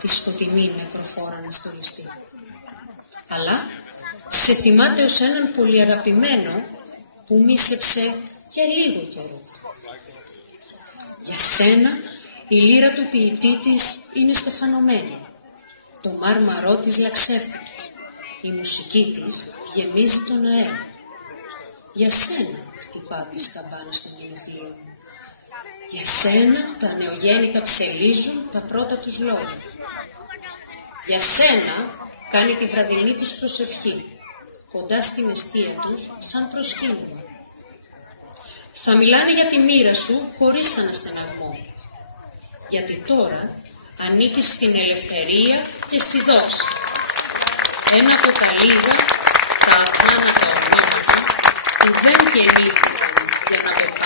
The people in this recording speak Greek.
τη σκοτεινή νεκροφόρα να στολιστεί. Αλλά σε θυμάται ως έναν πολύ αγαπημένο που μίσεψε για λίγο καιρό. Για σένα η λύρα του ποιητή της είναι στεφανωμένη, το μάρμαρό της λαξεύτηκε, η μουσική της γεμίζει τον αέρα. Για σένα χτυπά τις καμπάνες των γενεθλίων. Για σένα τα νεογέννητα ψελίζουν τα πρώτα τους λόγια. Για σένα κάνει τη βραδινή της προσευχή, κοντά στην εστία τους σαν προσκύνημα. Θα μιλάνε για τη μοίρα σου χωρίς αναστεναγμό, γιατί τώρα ανήκεις στην ελευθερία και στη δόξη. Ένα από τα λίγα, τα αθάνατα ονόματα που δεν κελήθηκαν για να πεθάνουν